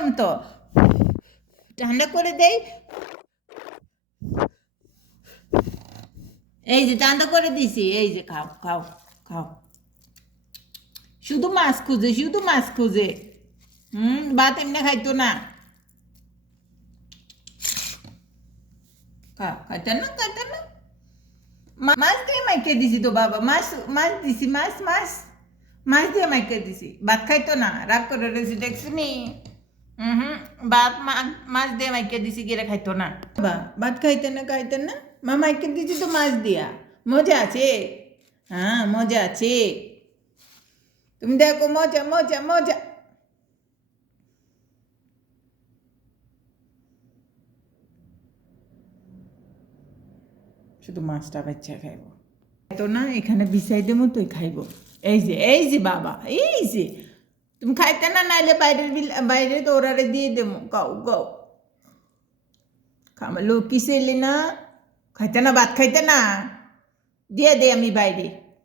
গরম তো, ঠান্ডা করে দেই। এই যে ঠান্ডা করে দিছি, এই যে খাও খাও খাও। শুধু মাছ খুঁজে, শুধু মাছ খুঁজে। ভাত এমনি খাইতো না। খাও, খাইতেন না, খাইতেন না। মাছ দিয়ে মাইকে দিছি তো বাবা, মাছ মাছ দিছি, মাছ মাছ মাছ দিয়ে মাইকে দিছি। ভাত খাইতো না, রাগ করে রয়েছি দেখছিনি। হুম, ভাত মাছ দিয়ে মাইকে দিছি, গিয়ে খাইতো না বাবা, ভাত খাইতেন না, খাইতেন না। মা মাইকে দিছি তো মাছ দিয়া, মজা আছে। হ্যাঁ মজা আছে, তুমি দেখো মজা মজা মজা। শুধু মাছটা বাচ্চা খাইব, তো না এখানে বিছাইতে মতোই খাইব। এই যে বাবা, এই যে তুমি খাইতে না, নাইলে বাইরে তো ওরারে দিয়ে দেবো, গাও গাও। খামালো কি ছেলে না, খাইতে না, ভাত খাইতে না, দিয়ে দে আমি বাইরে।